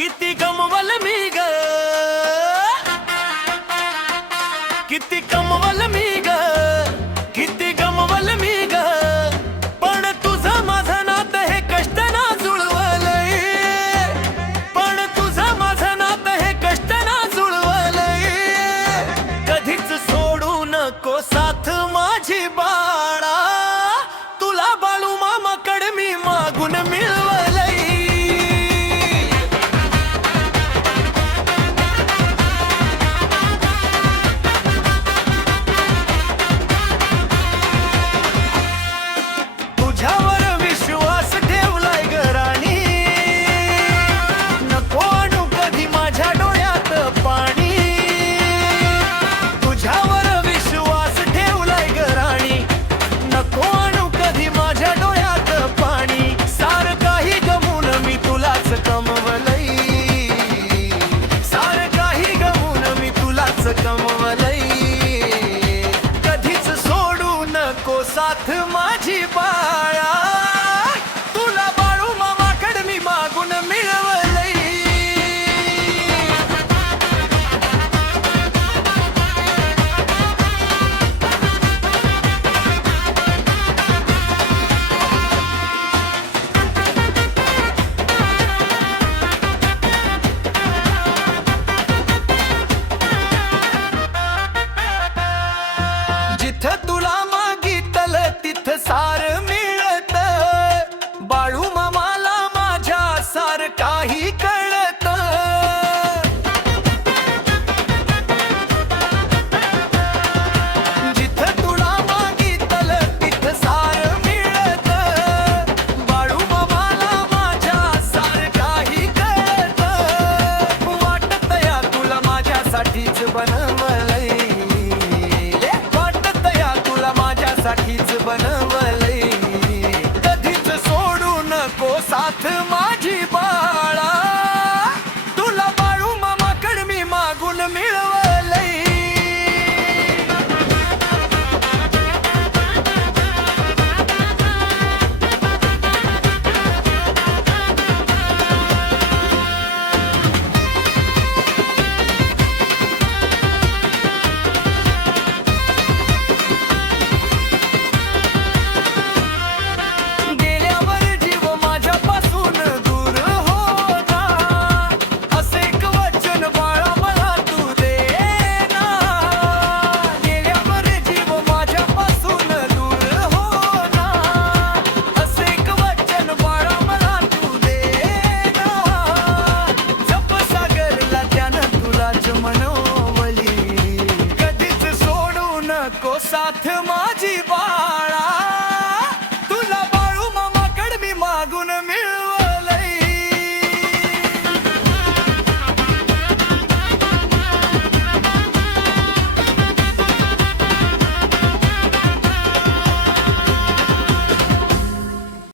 किती गमवल मी ग, किती गमवल मी ग, किती गमवल मी ग, पण तुझं माझं नातं हे कष्ट ना जुळवलंय, पण तुझं माझं नातं हे कष्ट ना जुळवलंय. कधीच सोडू नको साथ माझी बाळा, तुला बाळू मामाकडे मी मागून मिळवलंय. तुझ्यावर विश्वास ठेवलाय ग राणी, नको आणू कधी माझ्या डोळ्यात पाणी. तुझ्यावर विश्वास ठेवलाय ग राणी, नको आणू कधी माझ्या डोळ्यात पाणी. सार काही गमून मी तुलाच कमवलंय, सार काही गमून मी तुलाच कमवलंय. कधीच सोडू नको साथ माझी बाळा, तुला बाळू मामाकडे मी मागून मिळवलंय. जिथं तुला मागितलं तिथं सार मिळत, बाळू मामाला माझ्या सार काही कळत. जिथं तुला मागितलं तिथं सार मिळत, बाळू मामाला माझ्या सार काही कळत. वाटत या तुला माझ्यासाठीच बनवलंय, साठीच बनवलंय. कधीच सोडू नको साथ माझी बाळा, तुला बाळू मामाकडे मी मागून मिळवलंय. कधीच सोडू नको साथ माझी बाळा, तुला बाळू मामाकडे मी मागून